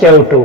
Q2।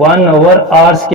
1/r²।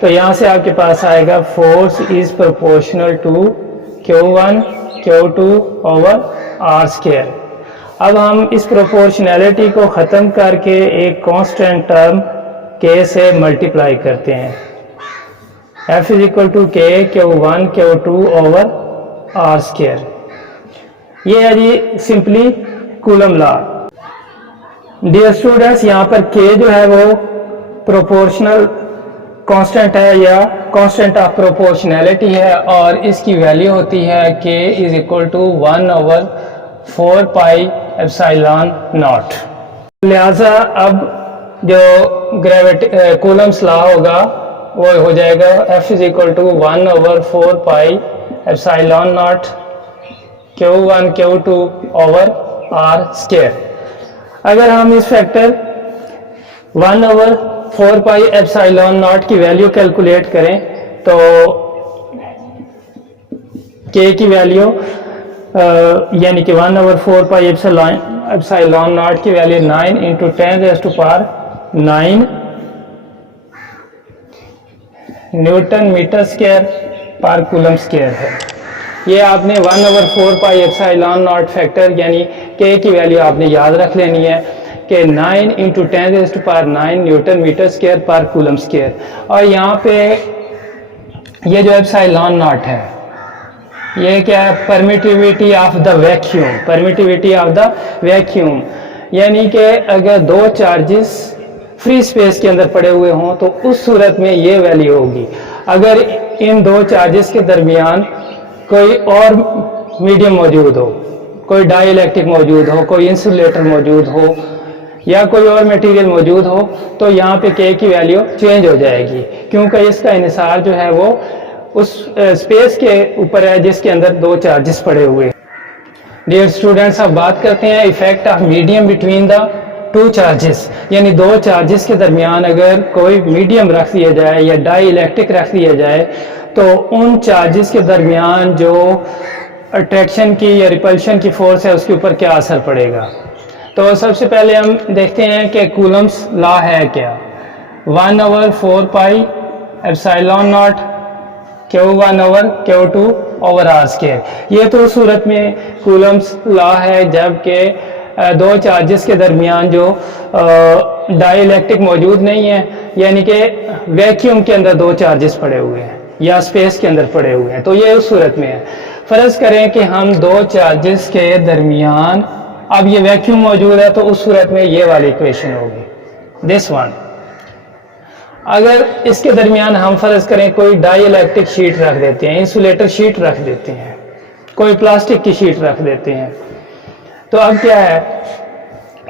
تو یہاں سے آپ کے پاس آئے گا force is proportional to Q1 Q2 over R square. اب ہم اس پروپورشنالٹی کو ختم کر کے ایک کانسٹنٹ ٹرم K سے ملٹیپلائی کرتے ہیں. F is equal to K Q1 Q2 over R square. یہ ہے جی simply Coulomb law. Dear students یہاں پر K جو ہے وہ پروپورشنل کانسٹنٹ ہے یا کانسٹنٹ آف پروپورشنالٹی ہے اور اس کی ویلیو ہوتی ہے K is equal to 1 over 4 pi epsilon naught. لہذا اب جو کولمس لا ہوگا وہ ہو جائے گا F is equal to 1 over 4 pi epsilon naught Q1 Q2 over R square. اگر ہم اس factor 1 over 4 pi epsilon naught کی ویلیو کیلکولیٹ کریں تو K کی ویلیو یعنی کہ 1 over 4 pi epsilon naught کی value 9 into 10 raised to power 9 newton metre square per coulomb square ہے. یہ آپ نے 1 over 4 pi epsilon naught factor یعنی K کی ویلیو آپ نے یاد رکھ لینی ہے کہ 9 into 10 raised to power 9 newton metre square per coulomb square. اور یہاں پہ یہ جو epsilon naught ہے یہ کیا ہے permittivity of the vacuum. Permittivity of the vacuum یعنی کہ اگر دو چارجز فری اسپیس کے اندر پڑے ہوئے ہوں تو اس صورت میں یہ ویلیو ہوگی. اگر ان دو چارجز کے درمیان کوئی اور میڈیم موجود ہو, کوئی ڈائی الیکٹرک موجود ہو, کوئی انسولیٹر موجود ہو یا کوئی اور میٹیریل موجود ہو تو یہاں پہ K کی ویلیو چینج ہو جائے گی کیونکہ اس کا انحصار جو ہے وہ اس اسپیس کے اوپر ہے جس کے اندر دو چارجز پڑے ہوئے. ڈیئر اسٹوڈنٹس اب بات کرتے ہیں effect of medium between the two charges. یعنی دو چارجز کے درمیان اگر کوئی میڈیم رکھ دیا جائے یا ڈائی الیکٹرک رکھ دیا جائے تو ان چارجز کے درمیان جو اٹریکشن کی یا ریپلشن کی فورس ہے اس کے اوپر کیا اثر پڑے گا. تو سب سے پہلے ہم دیکھتے ہیں کہ کولمس لا ہے کیا. 1 over 4 pi epsilon naught Q1 over Q2 over R square. یہ تو صورت میں کولمس لا ہے جب کہ دو چارجز کے درمیان جو ڈائی الیکٹرک موجود نہیں ہے یعنی کہ ویکیوم کے اندر دو چارجز پڑے ہوئے ہیں یا اسپیس کے اندر پڑے ہوئے ہیں تو یہ اس صورت میں ہے. فرض کریں کہ ہم دو چارجز کے درمیان اب یہ ویکیوم موجود ہے تو اس صورت میں یہ والی ایکویشن ہوگی دس ون. اگر اس کے درمیان ہم فرض کریں کوئی ڈائی الیکٹرک شیٹ رکھ دیتے ہیں, انسولیٹر شیٹ رکھ دیتے ہیں, کوئی پلاسٹک کی شیٹ رکھ دیتے ہیں تو اب کیا ہے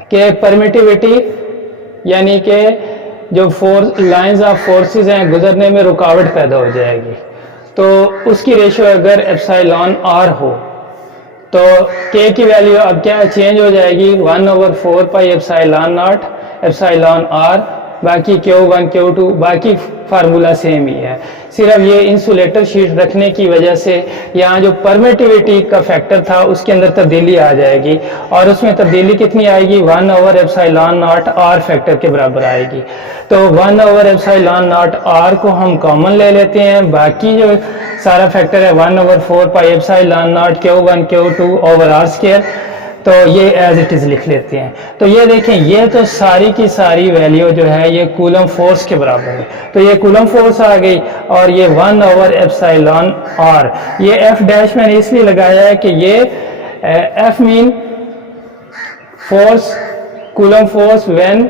کہ پرمیٹیوٹی یعنی کہ جو لائنز آف فورسز ہیں گزرنے میں رکاوٹ پیدا ہو جائے گی. تو اس کی ریشو اگر ایپسائلون آر ہو تو K کی ویلیو اب کیا چینج ہو جائے گی 1 over 4 pi epsilon naught ایپسائلون are. باقی Q1 Q2 باقی فارمولا سیم ہی ہے, صرف یہ انسولیٹر شیٹ رکھنے کی وجہ سے یہاں جو پرمیٹیوٹی کا فیکٹر تھا اس کے اندر تبدیلی آ جائے گی اور اس میں تبدیلی کتنی آئے گی 1 over epsilon naught R factor کے برابر آئے گی. تو 1 over epsilon naught R کو ہم کامن لے لیتے ہیں, باقی جو سارا فیکٹر ہے 1 over 4 pi epsilon naught Q1 Q2 over R square تو یہ ایز اٹ از لکھ لیتے ہیں. تو یہ دیکھیں یہ تو ساری کی ساری ویلیو جو ہے یہ کولم فورس کے برابر ہے. تو یہ کولم فورس آ گئی اور یہ 1 over epsilon R. یہ F ڈیش میں نے اس لیے لگایا ہے کہ یہ F main force Coulomb force when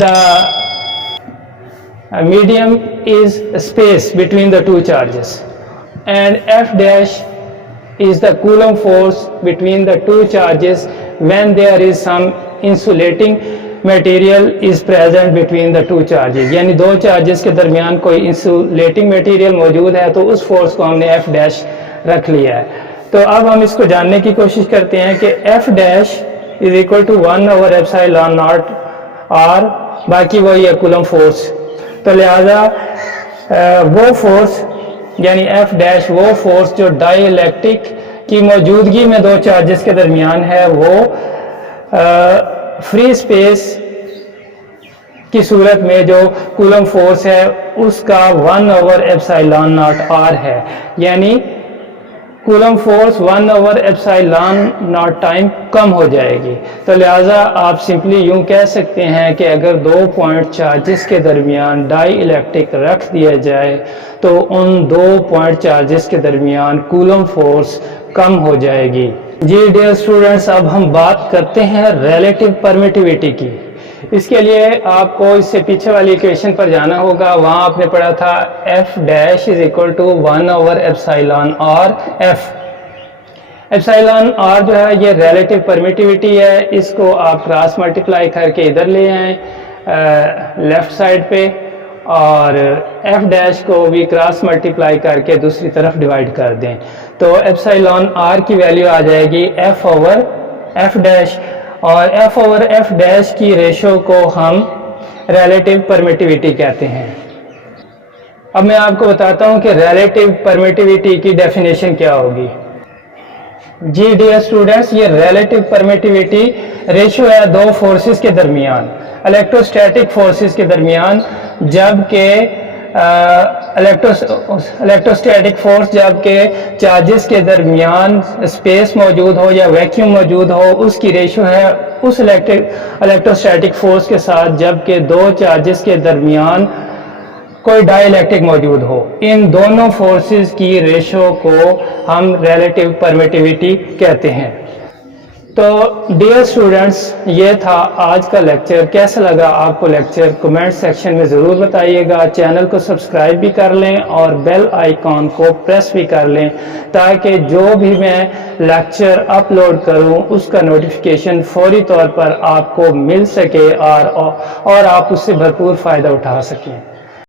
the medium is space between the two charges and F dash is the Coulomb force between the two charges when there is some insulating material is present between the two charges. یعنی دو charges کے درمیان کوئی insulating material موجود ہے تو اس force کو ہم نے F dash رکھ لیا ہے. تو اب ہم اس کو جاننے کی کوشش کرتے ہیں کہ F dash is equal to 1 over epsilon naught R, باقی وہی ہے Coulomb force. تو لہذا وہ فورس یعنی F ڈیش وہ فورس جو ڈائی الیکٹرک کی موجودگی میں دو چارجز کے درمیان ہے وہ فری اسپیس کی صورت میں جو کولم فورس ہے اس کا 1/ε0r ہے، یعنی کولم فورس 1/ε0 ٹائم کم ہو جائے گی. تو لہٰذا آپ سمپلی یوں کہہ سکتے ہیں کہ اگر 2 پوائنٹ چارجز کے درمیان ڈائی الیکٹرک رکھ دیا جائے تو ان 2 پوائنٹ چارجز کے درمیان کولم فورس کم ہو جائے گی. جی ڈیئر اسٹوڈنٹس، اب ہم بات کرتے ہیں ریلیٹو پرمیٹیوٹی کی. اس کے لیے آپ کو اس سے پیچھے والی ایکویشن پر جانا ہوگا. وہاں آپ نے پڑھا تھا F dash is equal to 1/ε0r F. Epsilon R جو ہے یہ ریلیٹو پرمیٹیوٹی ہے. اس کو آپ کراس ملٹیپلائی کر کے ادھر لے آئیں لیفٹ سائڈ پہ، اور ایف ڈیش کو بھی کراس ملٹیپلائی کر کے دوسری طرف ڈیوائڈ کر دیں تو ایپسائلن آر کی ویلیو آ جائے گی ایف اوور ایف ڈیش، اور ایف اوور ایف ڈیش کی ریشو کو ہم ریلیٹو پرمیٹیوٹی کہتے ہیں. اب میں آپ کو بتاتا ہوں کہ ریلیٹو پرمیٹیوٹی کی ڈیفینیشن کیا ہوگی. جی ڈیئر اسٹوڈنٹس، یہ ریلیٹو پرمیٹیوٹی ریشو ہے دو فورسز کے درمیان، الیکٹروسٹیٹک فورسز کے درمیان، جبکہ الیکٹروسٹیٹک فورس جبکہ چارجز کے درمیان اسپیس موجود ہو یا ویکیوم موجود ہو، اس کی ریشو ہے اس الیکٹروسٹیٹک فورس کے ساتھ جبکہ دو چارجز کے درمیان کوئی ڈائی الیکٹرک موجود ہو. ان دونوں فورسز کی ریشو کو ہم ریلیٹو پرمیٹیوٹی کہتے ہیں. تو ڈیئر اسٹوڈنٹس، یہ تھا آج کا لیکچر. کیسا لگا آپ کو لیکچر کمنٹ سیکشن میں ضرور بتائیے گا. چینل کو سبسکرائب بھی کر لیں اور بیل آئیکن کو پریس بھی کر لیں تاکہ جو بھی میں لیکچر اپلوڈ کروں اس کا نوٹیفیکیشن فوری طور پر آپ کو مل سکے اور آپ اس سے بھرپور فائدہ اٹھا سکیں.